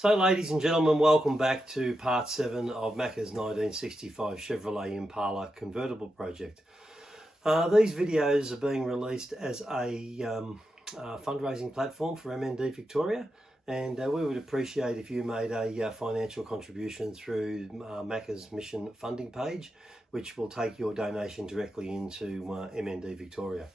So ladies and gentlemen, welcome back to part 7 of Macka's 1965 Chevrolet Impala Convertible project. These videos are being released as a fundraising platform for MND Victoria, and we would appreciate if you made a financial contribution through Macka's mission funding page, which will take your donation directly into MND Victoria.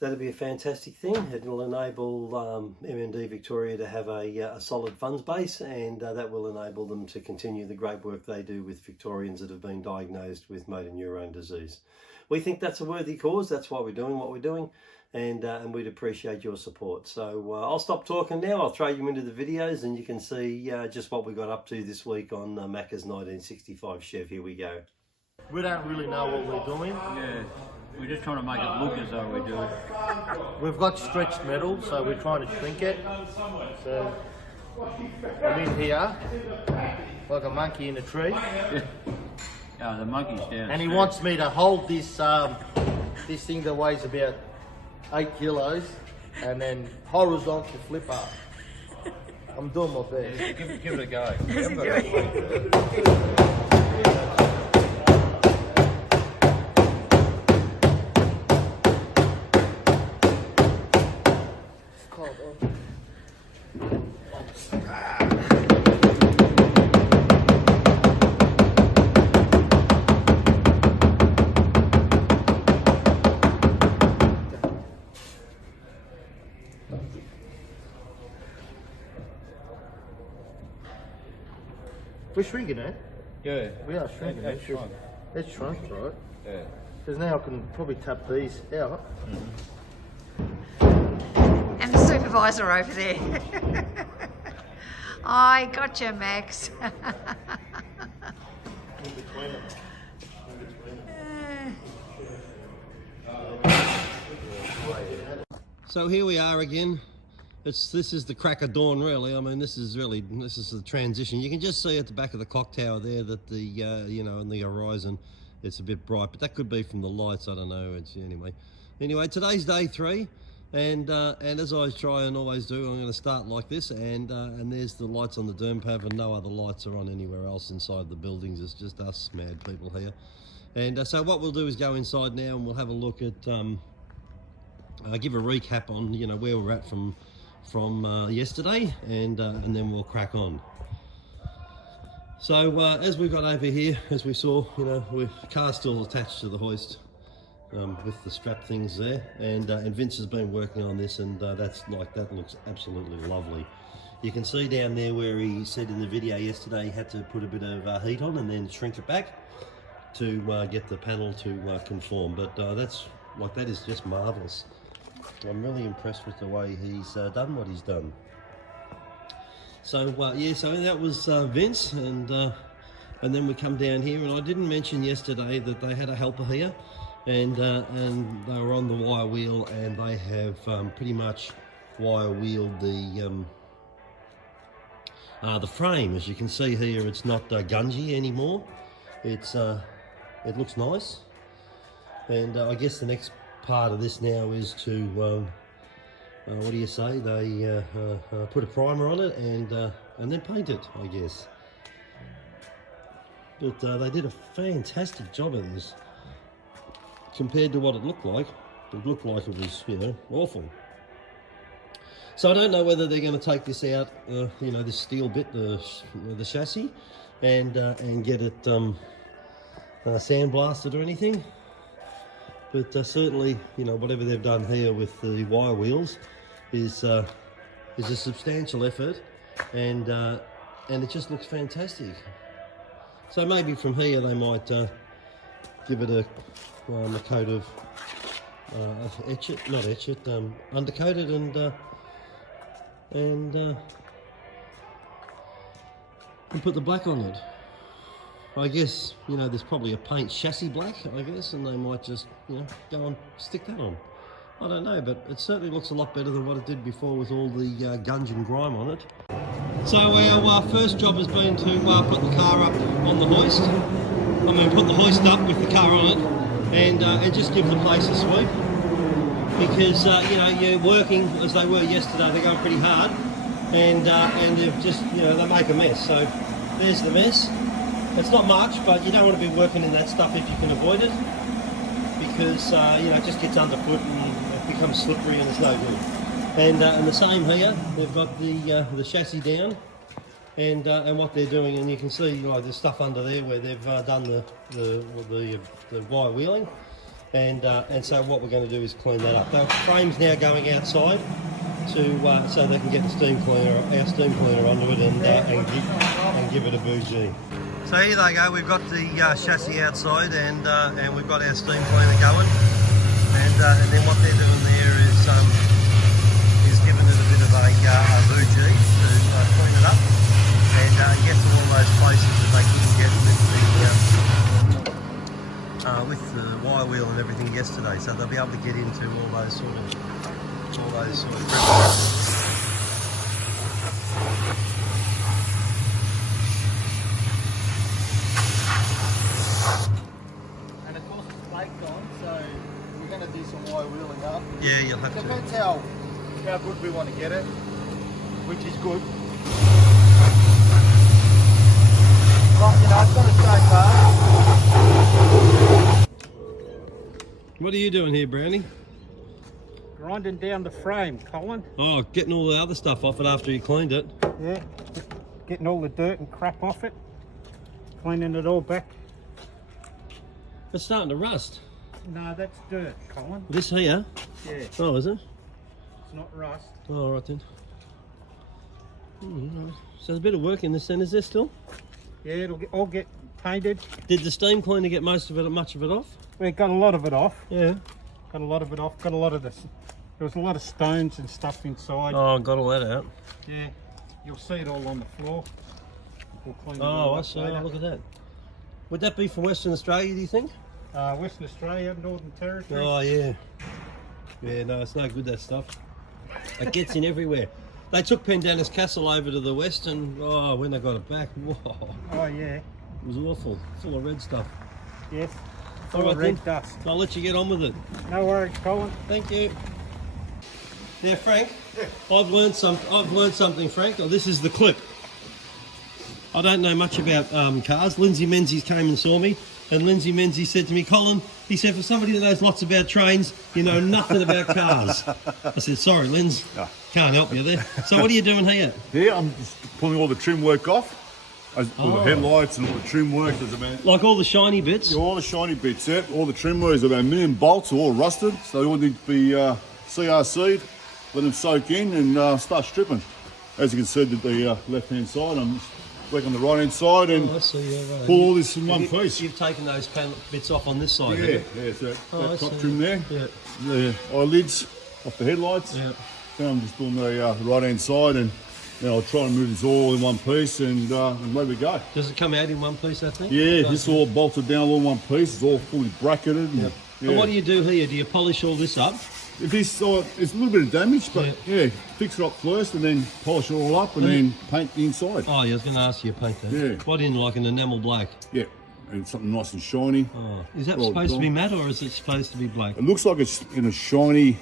That'd be a fantastic thing. It will enable MND Victoria to have a solid funds base, and that will enable them to continue the great work they do with Victorians that have been diagnosed with motor neurone disease. We think that's a worthy cause. That's why we're doing what we're doing, and we'd appreciate your support. So I'll stop talking now. I'll throw you into the videos, and you can see just what we got up to this week on Macka's 1965 Chev. Here we go. We don't really know what we're doing. Yeah, we're just trying to make it look as though we do. We've got stretched metal, so we're trying to shrink it. So I'm in here like a monkey in a tree. Oh, the monkey's down. And he wants me to hold this this thing that weighs about 8 kilos and then horizontal flip up. I'm doing my best. Give it a go. We're shrinking it. Yeah. We are shrinking it. It's shrunk, right? Yeah. Because now I can probably tap these out. And the supervisor over there. I gotcha, Max. In between them. So here we are again. This is the crack of dawn, really. I mean, this is the transition. You can just see at the back of the clock tower there that the in the horizon it's a bit bright, but that could be from the lights. I don't know. Anyway, today's day 3, and as I try and always do, I'm going to start like this, and there's the lights on the dermpav, and no other lights are on anywhere else inside the buildings. It's just us mad people here. And so what we'll do is go inside now, and we'll have a look at give a recap on where we're at from yesterday, and then we'll crack on. So as we got over here, as we saw, the car's still attached to the hoist with the strap things there, and Vince has been working on this, and that looks absolutely lovely. You can see down there where he said in the video yesterday he had to put a bit of heat on and then shrink it back to get the panel to conform, but that is just marvellous. I'm really impressed with the way he's done what he's done. So so that was Vince, and then we come down here, and I didn't mention yesterday that they had a helper here, and they were on the wire wheel, and they have pretty much wire wheeled the frame. As you can see here, it's not gungy anymore. It looks nice, and I guess the next part of this now is to what do you say? They put a primer on it and then paint it, I guess. But they did a fantastic job of this compared to what it looked like. It looked like it was, awful. So I don't know whether they're going to take this out, this steel bit, the chassis, and get it sandblasted or anything. But certainly, whatever they've done here with the wire wheels is a substantial effort, and it just looks fantastic. So maybe from here they might give it a coat of undercoat it, and put the black on it. I guess, there's probably a paint chassis black, I guess, and they might just, go and stick that on. I don't know, but it certainly looks a lot better than what it did before with all the gunge and grime on it. So our first job has been to put the car up on the hoist. Put the hoist up with the car on it, and just give the place a sweep. Because, you're working as they were yesterday, they're going pretty hard. and they've just, they make a mess. So there's the mess. It's not much, but you don't want to be working in that stuff if you can avoid it, because it just gets underfoot and it becomes slippery and it's no good. And the same here, they've got the chassis down, and what they're doing, and you can see the stuff under there where they've done the wire wheeling, and so what we're going to do is clean that up. The frame's now going outside to so they can get the our steam cleaner onto it and give it a bougie. So here they go. We've got the chassis outside, and we've got our steam cleaner going, and then what they're doing there is giving it a bit of a bougie to clean it up and get to all those places that they couldn't get with the wire wheel and everything yesterday. So they'll be able to get into all those sort of And of course it's flaked on, so we're going to do some wire wheeling up. Yeah, you'll have to. Depends how good we want to get it, which is good. But it's got to stay fast. What are you doing here, Brownie? Grinding down the frame, Colin. Oh, getting all the other stuff off it after you cleaned it. Yeah, getting all the dirt and crap off it, cleaning it all back. It's starting to rust. No, that's dirt, Colin. This here? Yeah, Oh, is it? it's not rust. Oh, all right then. So there's a bit of work in this then, is there still? Yeah, it'll all get painted. Did the steam cleaner get much of it off? We got a lot of it off. Yeah. Got a lot of it off. Got a lot of this. There was a lot of stones and stuff inside. Oh, got all that out. Yeah, you'll see it all on the floor. We'll clean it Oh, all I up see. later. Look at that. Would that be from Western Australia, do you think? Western Australia, Northern Territory. Oh, yeah. Yeah, no, it's no good, that stuff. It gets in everywhere. They took Pendennis Castle over to the west, and when they got it back, whoa, Oh yeah, it was awful. Full of red stuff. yes. All Full of right, red then. dust. I'll let you get on with it. No worries, Colin. Thank you. Now, Frank, I've learned something, Frank. Oh, this is the clip. I don't know much about cars. Lindsay Menzies came and saw me, and Lindsay Menzies said to me, Colin, he said, for somebody that knows lots about trains, you know nothing about cars. I said, sorry, Linz, can't help you there. So what are you doing here? Yeah, I'm just pulling all the trim work off. All the headlights and all the trim work. There's about Like all the shiny bits? all the shiny bits, yeah. All the trim work is about 1 million bolts, are all rusted. So they all need to be CRC'd, let them soak in and start stripping. As you can see, the left-hand side, I'm just working on the right-hand side and I see, yeah, right. pull all this in one piece. You've taken those bits off on this side, Yeah, haven't you? yeah, so I that top see. trim there. Yeah. The eyelids off the headlights. Yeah. Now I'm just doing the right-hand side and now I'll try and move this all in one piece and away we go. Does it come out in one piece, I think? Yeah, this all bolted down all in one piece. It's all fully bracketed. And, yeah. And what do you do here? Do you polish all this up? This it's a little bit of damage, but yeah, fix it up first and then polish it all up and then paint the inside. Oh, yeah, I was going to ask you to paint that. Yeah. What in, like an enamel black? Yeah, and something nice and shiny. Oh. Is that Well supposed to be done. matte or is it supposed to be black? It looks like it's in a shiny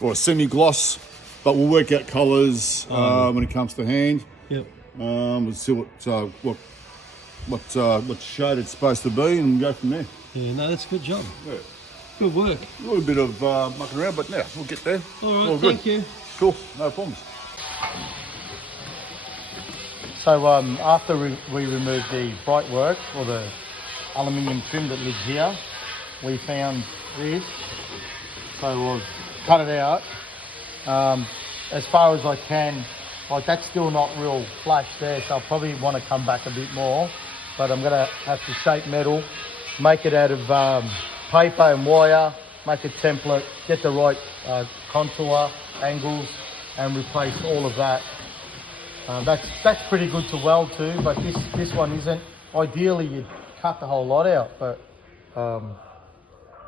or a semi-gloss, but we'll work out colours when it comes to hand. Yep. We'll see what shade it's supposed to be and go from there. Yeah, no, that's a good job. Yeah. Good work. A little bit of mucking around, but yeah, we'll get there. All right, All good. thank you. Cool, no problems. So after we removed the bright work or the aluminium trim that lives here, we found this. So we'll cut it out as far as I can. Like that's still not real flash there, so I'll probably want to come back a bit more. But I'm gonna have to shape metal, make it out of paper and wire, make a template, get the right contour, angles, and replace all of that. That's pretty good to weld to, but this one isn't. Ideally, you'd cut the whole lot out, but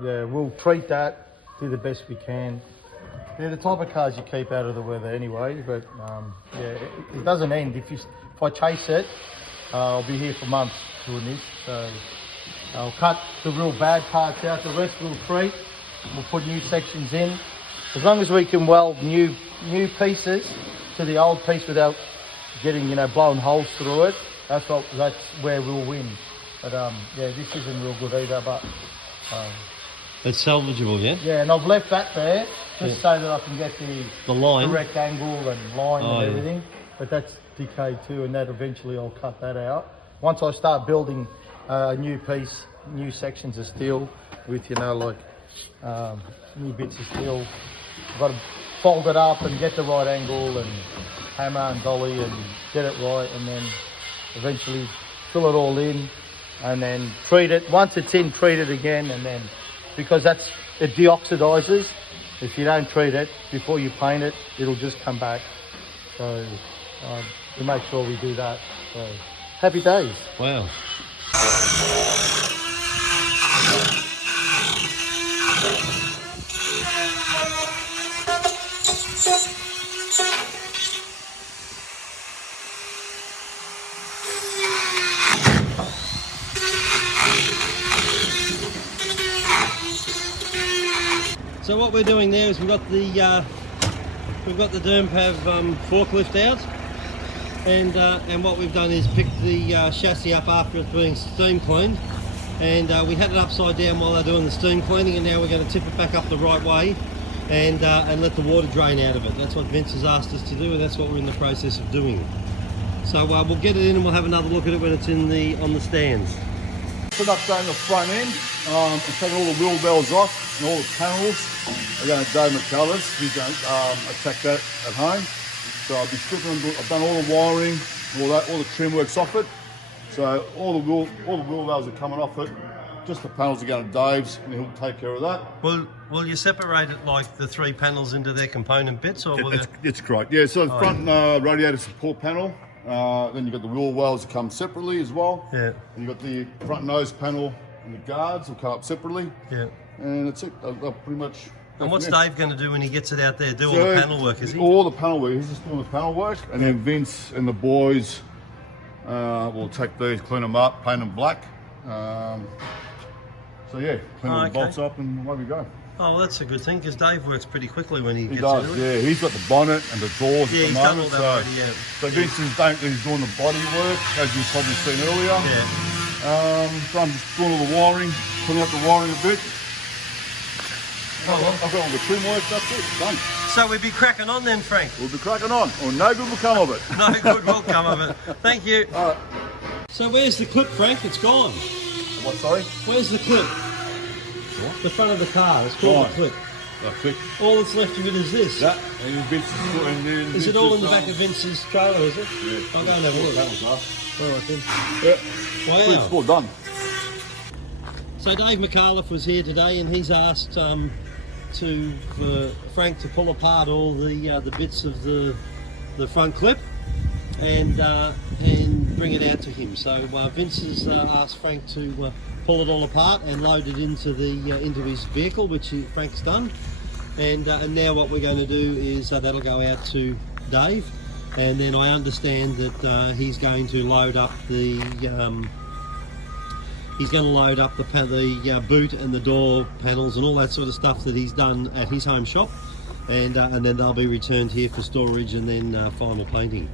yeah, we'll treat that, do the best we can. They're the type of cars you keep out of the weather anyway, but yeah, it doesn't end. If I chase it, I'll be here for months doing this. So I'll cut the real bad parts out, the rest we'll treat, we'll put new sections in. As long as we can weld new pieces to the old piece without getting, you know, blown holes through it, that's where we'll win. But yeah, this isn't real good either, but It's salvageable, yeah? yeah, and I've left that there just so that I can get The line. correct angle and line Oh, and yeah. everything. But that's decayed too, and that eventually I'll cut that out. Once I start building a new piece, new sections of steel with, you know, like new bits of steel, I've got to fold it up and get the right angle and hammer and dolly and get it right, and then eventually fill it all in and then treat it. Once it's in, treat it again, and then, because it deoxidizes. If you don't treat it before you paint it, it'll just come back. So we make sure we do that. So happy days. Wow. So what we're doing there is we've got the Dermpav forklift out, and what we've done is picked the chassis up after it's being steam cleaned, and we had it upside down while they're doing the steam cleaning, and now we're going to tip it back up the right way and let the water drain out of it. That's what Vince has asked us to do, and that's what we're in the process of doing. So we'll get it in and we'll have another look at it when it's on the stands. Put up down the front end, and taking all the wheel bells off and all the panels. I'm going to Dave McCullers. He's going to attack that at home. So I'll be stripping. I've done all the wiring, all the trim works off it. So all the wheel bells are coming off it. Just the panels are going to Dave's, and he'll take care of that. Will you separate it like the three panels into their component bits, or will It's correct. Yeah. So the front radiator support panel. Then you've got the wheel wells that come separately as well. Yeah. And you've got the front nose panel and the guards will come up separately. Yeah. And that's it. They'll pretty much. And what's Dave going to do when he gets it out there? Do all So, the panel work, is he? All the panel work. He's just doing the panel work, and then Vince and the boys will take these, clean them up, paint them black. So yeah, clean all the bolts up, and away we go. Oh, well, that's a good thing, because Dave works pretty quickly when he gets does, into it. yeah. He's got the bonnet and the doors Yeah, at he's the done moment. all that already, yeah. So Vince is doing the body work, as you've probably seen earlier. Yeah. So I'm just doing all the wiring, putting up the wiring a bit. I've got all the trim work, that's it, done. So we'll be cracking on then, Frank. We'll be cracking on, or no good will come of it. No good will come of it. Thank you. All right. So where's the clip, Frank? It's gone. What, sorry? Where's the clip? The front of the car. It's called the clip. Click. All that's left of it is this. That, and Vince's Is it all in the back of Vince's trailer, is it? Yeah. I'll go and have a look. That was us. All right then. Yeah. Wow. It's all done. So Dave McAuliffe was here today, and he's asked for Frank to pull apart all the bits of the front clip and bring it out to him. So Vince has asked Frank to pull it all apart and load it into his vehicle, which Frank's done. And now what we're going to do is that'll go out to Dave, and then I understand that he's going to load up the boot and the door panels and all that sort of stuff that he's done at his home shop, and then they'll be returned here for storage and then final painting.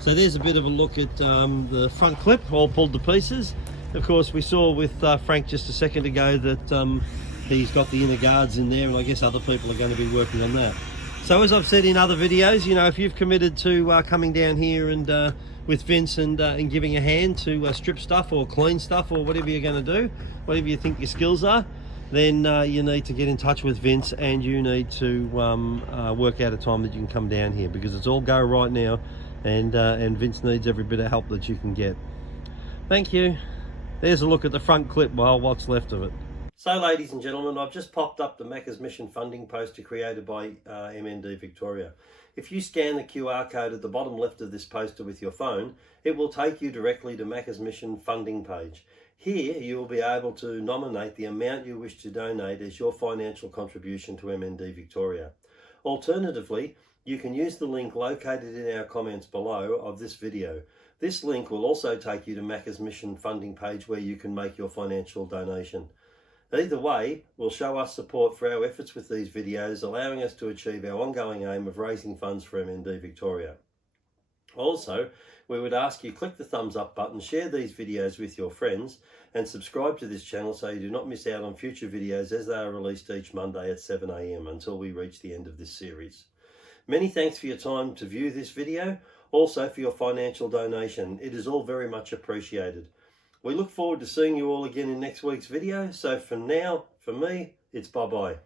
So there's a bit of a look at the front clip all pulled to pieces. Of course, we saw with Frank just a second ago that he's got the inner guards in there, and I guess other people are going to be working on that. So as I've said in other videos, you know, if you've committed to coming down here and with Vince and giving a hand to strip stuff or clean stuff or whatever you're going to do, whatever you think your skills are, then you need to get in touch with Vince, and you need to work out a time that you can come down here, because it's all go right now, and Vince needs every bit of help that you can get. Thank you. There's a look at the front clip, well, what's left of it. So ladies and gentlemen, I've just popped up the Macca's Mission funding poster created by MND Victoria. If you scan the QR code at the bottom left of this poster with your phone, it will take you directly to Macca's Mission funding page. Here you will be able to nominate the amount you wish to donate as your financial contribution to MND Victoria. Alternatively, you can use the link located in our comments below of this video. This link will also take you to Macca's Mission funding page, where you can make your financial donation. Either way will show us support for our efforts with these videos, allowing us to achieve our ongoing aim of raising funds for MND Victoria. Also, we would ask you click the thumbs up button, share these videos with your friends, and subscribe to this channel so you do not miss out on future videos as they are released each Monday at 7 AM until we reach the end of this series. Many thanks for your time to view this video, also for your financial donation. It is all very much appreciated. We look forward to seeing you all again in next week's video. So for now, for me, it's bye-bye.